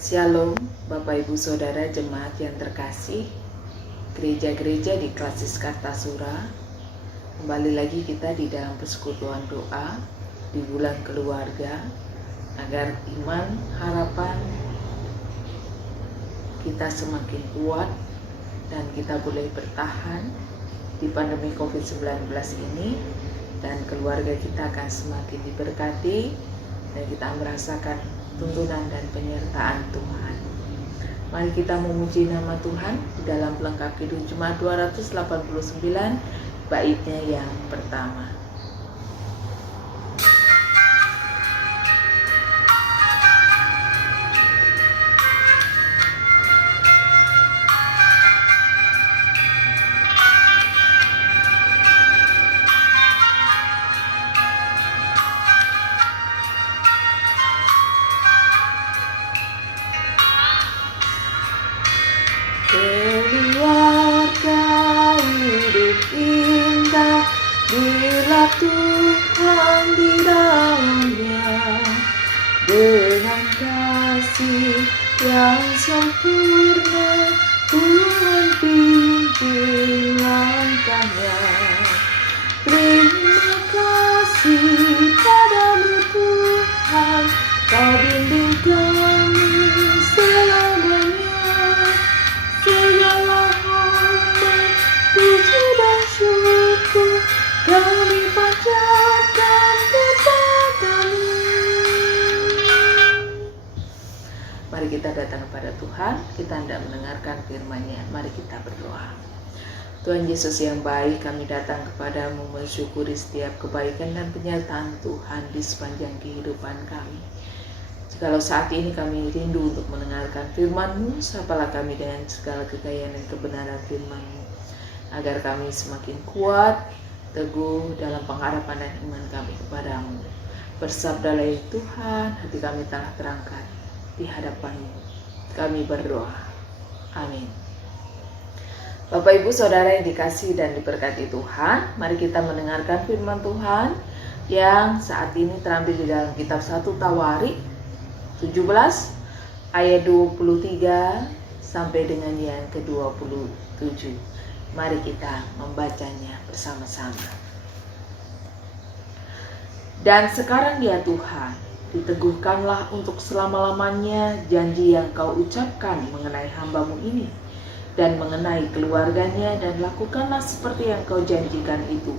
Shalom, Bapak Ibu Saudara jemaat yang terkasih, gereja-gereja di Klasis Kartasura. Kembali lagi kita di dalam persekutuan doa di bulan keluarga, agar iman, harapan kita semakin kuat dan kita boleh bertahan di pandemi COVID-19 ini, dan keluarga kita akan semakin diberkati dan kita merasakan tuntunan dan penyertaan Tuhan. Mari kita memuji nama Tuhan di dalam pelengkap Kidung Jemaat 289, baitnya yang pertama. Keluarga hidup indah bila Tuhan di dalamnya, dengan kasih yang sempurna Tuhan pimpin langkahnya. Terima kasih padamu Tuhan, Kau bimbing kami selamanya. Segala hormat, puji dan syukur kami panjatkan kepadamu. Mari kita datang kepada Tuhan, kita hendak mendengarkan firman-Nya. Mari kita berdoa. Tuhan Yesus yang baik, kami datang kepadamu mensyukuri setiap kebaikan dan penyertaan Tuhan di sepanjang kehidupan kami. Kalau saat ini kami rindu untuk mendengarkan firman-Mu, sapalah kami dengan segala kekayaan dan kebenaran firman-Mu, agar kami semakin kuat, teguh dalam pengharapan dan iman kami kepadamu. Bersabdalah ya Tuhan, hati kami telah terangkat di hadapan-Mu. Kami berdoa. Amin. Bapak Ibu Saudara yang dikasihi dan diberkati Tuhan, mari kita mendengarkan firman Tuhan yang saat ini terambil di dalam kitab 1 Tawarik 17 ayat 23 sampai dengan yang ke-27. Mari kita membacanya bersama-sama. Dan sekarang ya Tuhan, diteguhkanlah untuk selama-lamanya janji yang Kau ucapkan mengenai hamba-Mu ini dan mengenai keluarganya, dan lakukanlah seperti yang Kau janjikan itu.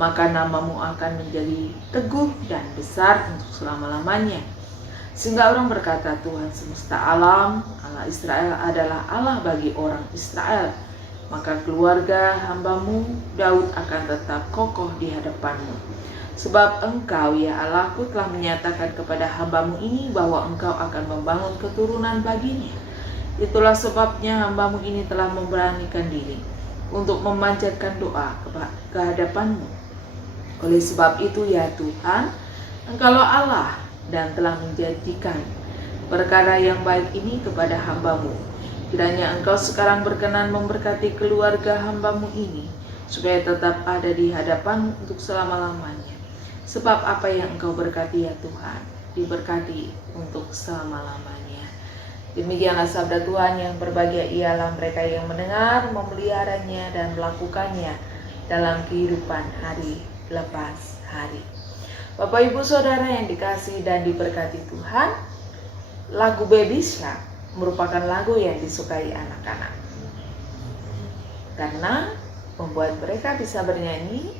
Maka nama-Mu akan menjadi teguh dan besar untuk selama-lamanya. Sehingga orang berkata, Tuhan semesta alam, Allah Israel adalah Allah bagi orang Israel. Maka keluarga hamba-Mu Daud akan tetap kokoh di hadapan-Mu. Sebab Engkau ya Allahku telah menyatakan kepada hamba-Mu ini bahwa Engkau akan membangun keturunan baginya. Itulah sebabnya hamba-Mu ini telah memberanikan diri untuk memanjatkan doa ke hadapan-Mu. Oleh sebab itu ya Tuhan, Engkaulah Allah dan telah menjanjikan perkara yang baik ini kepada hamba-Mu. Kiranya Engkau sekarang berkenan memberkati keluarga hamba-Mu ini, supaya tetap ada di hadapan-Mu untuk selama-lamanya. Sebab apa yang Engkau berkati ya Tuhan, diberkati untuk selama-lamanya. Demikianlah sabda Tuhan. Yang berbahagia ialah mereka yang mendengar, memeliharanya, dan melakukannya dalam kehidupan hari lepas hari. Bapak Ibu Saudara yang dikasihi dan diberkati Tuhan, lagu Baby Shark merupakan lagu yang disukai anak-anak, karena membuat mereka bisa bernyanyi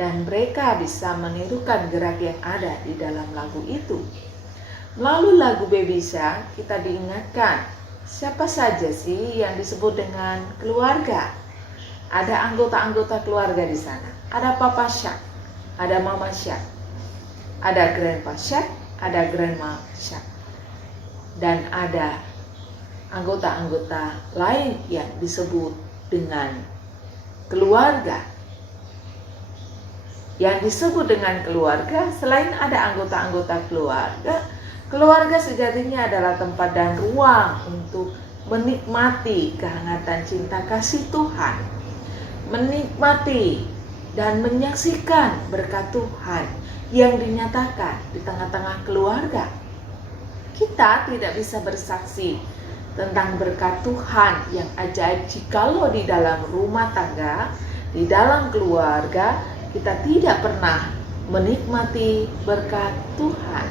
dan mereka bisa menirukan gerak yang ada di dalam lagu itu. Melalui lagu Baby Shark kita diingatkan siapa saja sih yang disebut dengan keluarga. Ada anggota-anggota keluarga di sana. Ada Papa Shark, ada Mama Shark, ada Grandpa Shark, ada Grandma Shark, dan ada anggota-anggota lain yang disebut dengan keluarga. Yang disebut dengan keluarga, selain ada anggota-anggota keluarga, keluarga sejatinya adalah tempat dan ruang untuk menikmati kehangatan cinta kasih Tuhan, menikmati dan menyaksikan berkat Tuhan yang dinyatakan di tengah-tengah keluarga. Kita tidak bisa bersaksi tentang berkat Tuhan yang ajaib jikalau di dalam rumah tangga, di dalam keluarga, kita tidak pernah menikmati berkat Tuhan.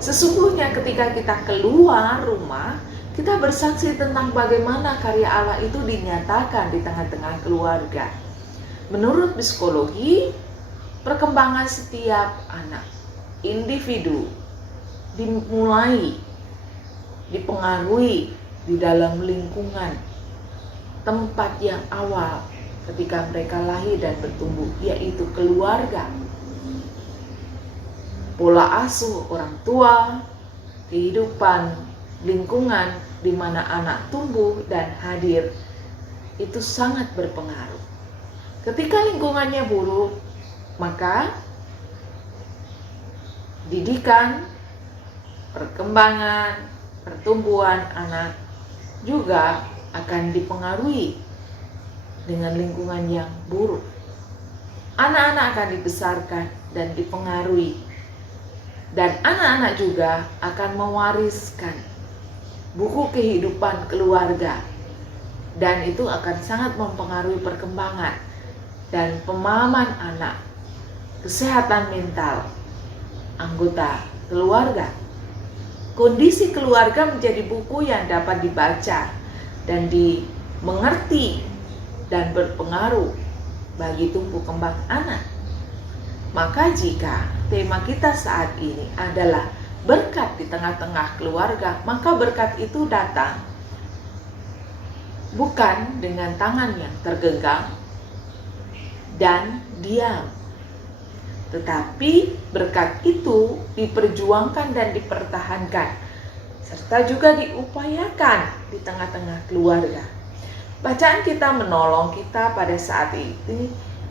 Sesungguhnya ketika kita keluar rumah, kita bersaksi tentang bagaimana karya Allah itu dinyatakan di tengah-tengah keluarga. Menurut psikologi, perkembangan setiap anak, individu, dimulai dipengaruhi di dalam lingkungan tempat yang awal ketika mereka lahir dan bertumbuh, yaitu keluarga. Pola asuh orang tua, kehidupan lingkungan di mana anak tumbuh dan hadir itu sangat berpengaruh. Ketika lingkungannya buruk, maka didikan, perkembangan, pertumbuhan anak juga akan dipengaruhi dengan lingkungan yang buruk. Anak-anak akan dibesarkan dan dipengaruhi, dan anak-anak juga akan mewariskan buku kehidupan keluarga, dan itu akan sangat mempengaruhi perkembangan dan pemahaman anak, kesehatan mental anggota keluarga. Kondisi keluarga menjadi buku yang dapat dibaca dan dimengerti dan berpengaruh bagi tumbuh kembang anak. Maka jika tema kita saat ini adalah berkat di tengah-tengah keluarga, maka berkat itu datang bukan dengan tangan yang tergenggam dan diam, tetapi berkat itu diperjuangkan dan dipertahankan, serta juga diupayakan di tengah-tengah keluarga. Bacaan kita menolong kita pada saat ini,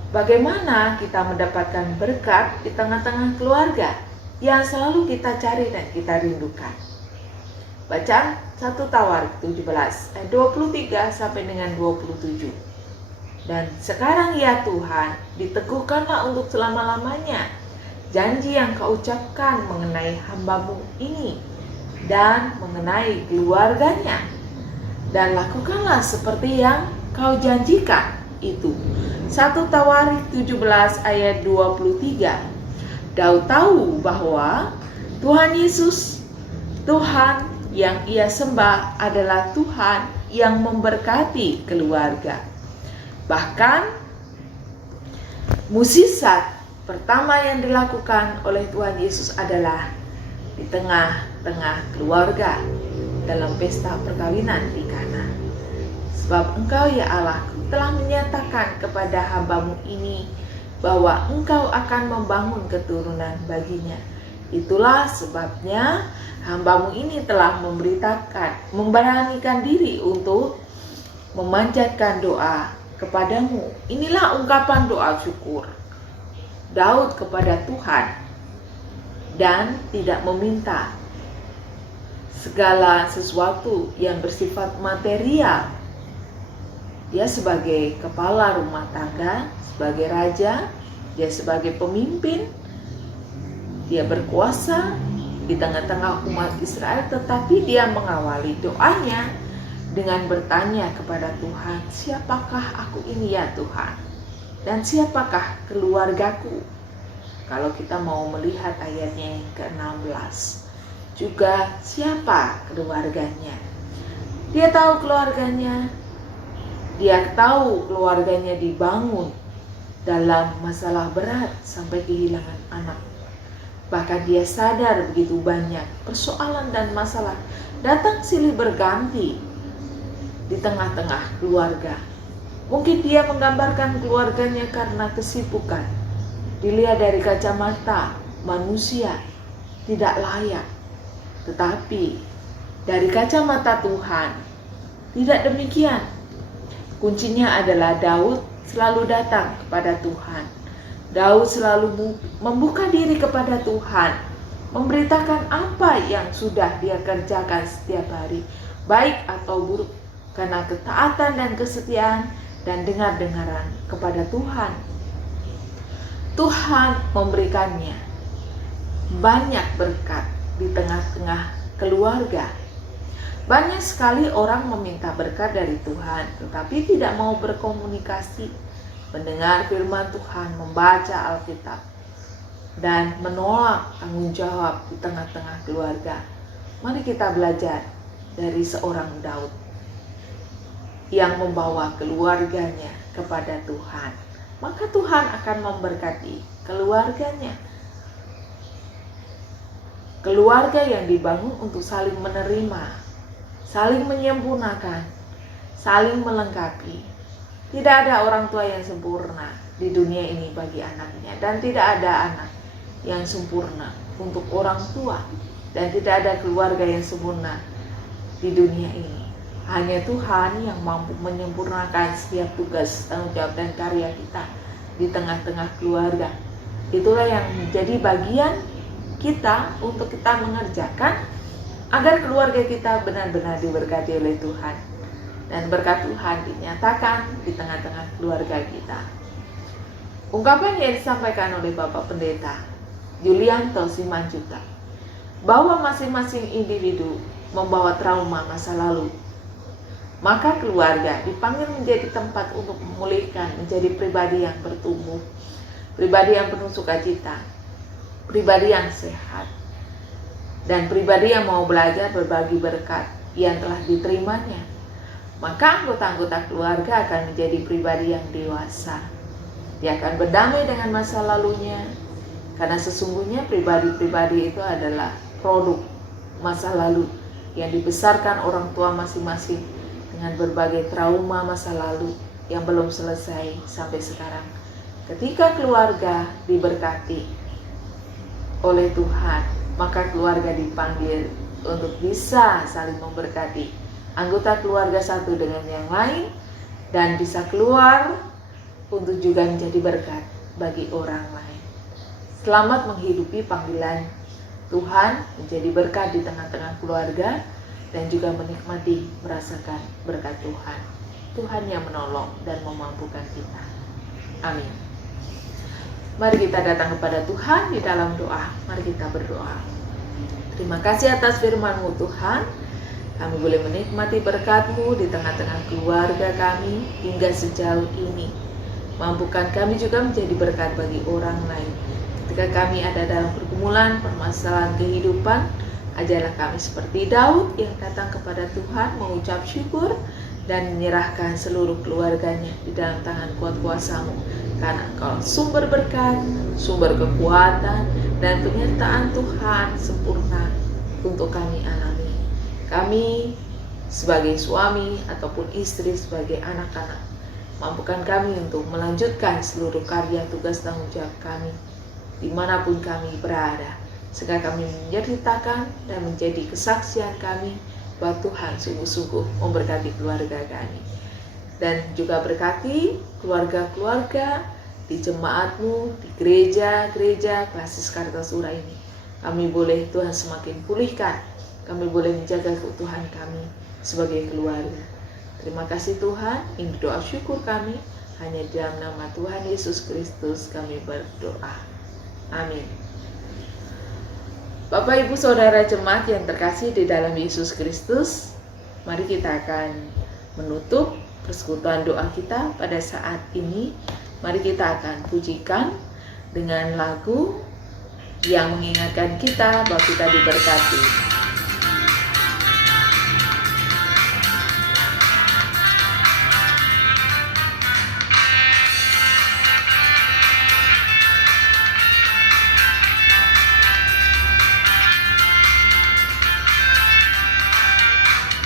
bagaimana kita mendapatkan berkat di tengah-tengah keluarga yang selalu kita cari dan kita rindukan. Bacaan 1 Tawarik 17 ayat 23 sampai dengan 27. Dan sekarang ya Tuhan, diteguhkanlah untuk selama-lamanya janji yang kau ucapkan mengenai hamba-Mu ini dan mengenai keluarganya. Dan lakukanlah seperti yang kau janjikan itu. 1 Tawarik 17 ayat 23. Daud tahu bahwa Tuhan Yesus, Tuhan yang ia sembah adalah Tuhan yang memberkati keluarga. Bahkan mukjizat pertama yang dilakukan oleh Tuhan Yesus adalah di tengah-tengah keluarga dalam pesta perkawinan di Kana. Sebab Engkau ya Allah telah menyatakan kepada hamba-Mu ini bahwa Engkau akan membangun keturunan baginya. Itulah sebabnya hamba-Mu ini telah memberanikan diri untuk memanjatkan doa kepadamu. Inilah ungkapan doa syukur Daud kepada Tuhan, dan tidak meminta segala sesuatu yang bersifat material. Dia sebagai kepala rumah tangga, sebagai raja, dia sebagai pemimpin, dia berkuasa di tengah-tengah umat Israel, tetapi dia mengawali doanya dengan bertanya kepada Tuhan, siapakah aku ini ya Tuhan? Dan siapakah keluargaku? Kalau kita mau melihat ayatnya yang ke-16, juga siapa keluarganya? Dia tahu keluarganya, dia tahu keluarganya dibangun dalam masalah berat sampai kehilangan anak. Bahkan dia sadar begitu banyak persoalan dan masalah datang silih berganti di tengah-tengah keluarga. Mungkin dia menggambarkan keluarganya karena kesibukan. Dilihat dari kacamata manusia tidak layak. Tetapi dari kacamata Tuhan tidak demikian. Kuncinya adalah Daud selalu datang kepada Tuhan. Daud selalu membuka diri kepada Tuhan, memberitakan apa yang sudah dia kerjakan setiap hari, baik atau buruk, karena ketaatan dan kesetiaan dan dengar-dengaran kepada Tuhan. Tuhan memberikannya banyak berkat di tengah-tengah keluarga. Banyak sekali orang meminta berkat dari Tuhan, tetapi tidak mau berkomunikasi, mendengar firman Tuhan, membaca Alkitab, dan menolak tanggung jawab di tengah-tengah keluarga. Mari kita belajar dari seorang Daud yang membawa keluarganya kepada Tuhan. Maka Tuhan akan memberkati keluarganya. Keluarga yang dibangun untuk saling menerima, saling menyempurnakan, saling melengkapi. Tidak ada orang tua yang sempurna di dunia ini bagi anaknya, dan tidak ada anak yang sempurna untuk orang tua, dan tidak ada keluarga yang sempurna di dunia ini. Hanya Tuhan yang mampu menyempurnakan setiap tugas, tanggung jawab, dan karya kita di tengah-tengah keluarga. Itulah yang menjadi bagian kita untuk kita mengerjakan agar keluarga kita benar-benar diberkati oleh Tuhan, dan berkat Tuhan dinyatakan di tengah-tengah keluarga kita. Ungkapan yang disampaikan oleh Bapak Pendeta Yulianto Simanjuntak bahwa masing-masing individu membawa trauma masa lalu, maka keluarga dipanggil menjadi tempat untuk memulihkan, menjadi pribadi yang bertumbuh, pribadi yang penuh sukacita, pribadi yang sehat, dan pribadi yang mau belajar berbagi berkat yang telah diterimanya. Maka anggota-anggota keluarga akan menjadi pribadi yang dewasa. Dia akan berdamai dengan masa lalunya, karena sesungguhnya pribadi-pribadi itu adalah produk masa lalu yang dibesarkan orang tua masing-masing dengan berbagai trauma masa lalu yang belum selesai sampai sekarang. Ketika keluarga diberkati oleh Tuhan, maka keluarga dipanggil untuk bisa saling memberkati anggota keluarga satu dengan yang lain, dan bisa keluar untuk juga menjadi berkat bagi orang lain. Selamat menghidupi panggilan Tuhan menjadi berkat di tengah-tengah keluarga, dan juga menikmati merasakan berkat Tuhan. Tuhan yang menolong dan memampukan kita. Amin. Mari kita datang kepada Tuhan di dalam doa. Mari kita berdoa. Terima kasih atas firman-Mu Tuhan. Kami boleh menikmati berkat-Mu di tengah-tengah keluarga kami hingga sejauh ini. Mampukan kami juga menjadi berkat bagi orang lain. Ketika kami ada dalam pergumulan, permasalahan kehidupan, ajarlah kami seperti Daud yang datang kepada Tuhan mengucap syukur dan menyerahkan seluruh keluarganya di dalam tangan kuat kuasa-Mu. Karena Engkau sumber berkat, sumber kekuatan, dan penyertaan Tuhan sempurna untuk kami alami. Kami sebagai suami ataupun istri, sebagai anak-anak, mampukan kami untuk melanjutkan seluruh karya tugas tanggung jawab kami dimanapun kami berada, sehingga kami menceritakan dan menjadi kesaksian kami bahwa Tuhan sungguh-sungguh memberkati keluarga kami. Dan juga berkati keluarga-keluarga di jemaat-Mu, di gereja-gereja Klasis Kartasura ini. Kami boleh Tuhan semakin pulihkan, kami boleh menjaga keutuhan kami sebagai keluarga. Terima kasih Tuhan, ini doa syukur kami, hanya di dalam nama Tuhan Yesus Kristus kami berdoa. Amin. Bapak, Ibu, Saudara jemaat yang terkasih di dalam Yesus Kristus, mari kita akan menutup persekutuan doa kita pada saat ini. Mari kita akan pujikan dengan lagu yang mengingatkan kita bahwa kita diberkati.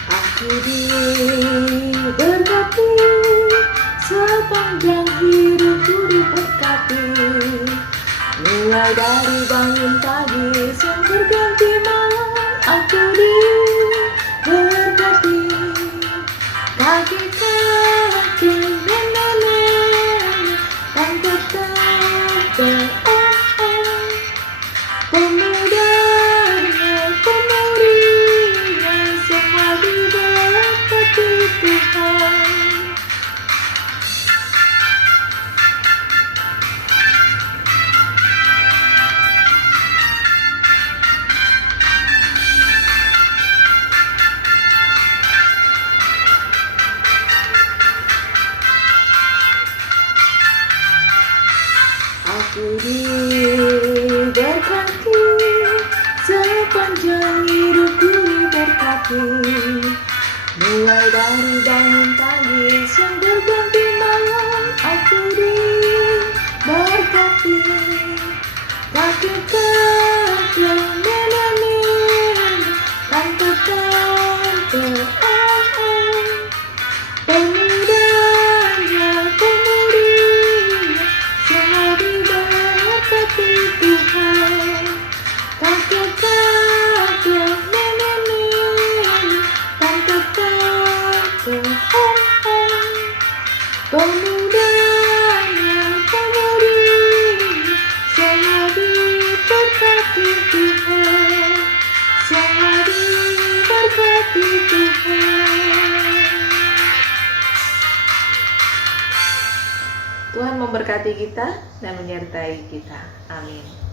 Aku diberkati, sepanjang hidupku diberkati, mulai dari bangun pagi sampai ganti malam. Aku diberkati, kaki-kaki nenek-nenek tanpa tanda, pemudanya, pemurinya, semua diberkati Tuhan. aku diberkati, sepanjang hidupku diberkati. Mulai dari bangun pagi yang berganti malam, aku diberkati. Kaki kakek nenek, tante-tante, om-om, pemudanya, pemudinya, semua diberkati Tuhan. Kakek-kakek, nenek-nenek, tante-tante, om-om, pemudanya, pemudinya, semua diberkati Tuhan. Semua diberkati Tuhan. Tuhan memberkati kita dan menyertai kita. Amin.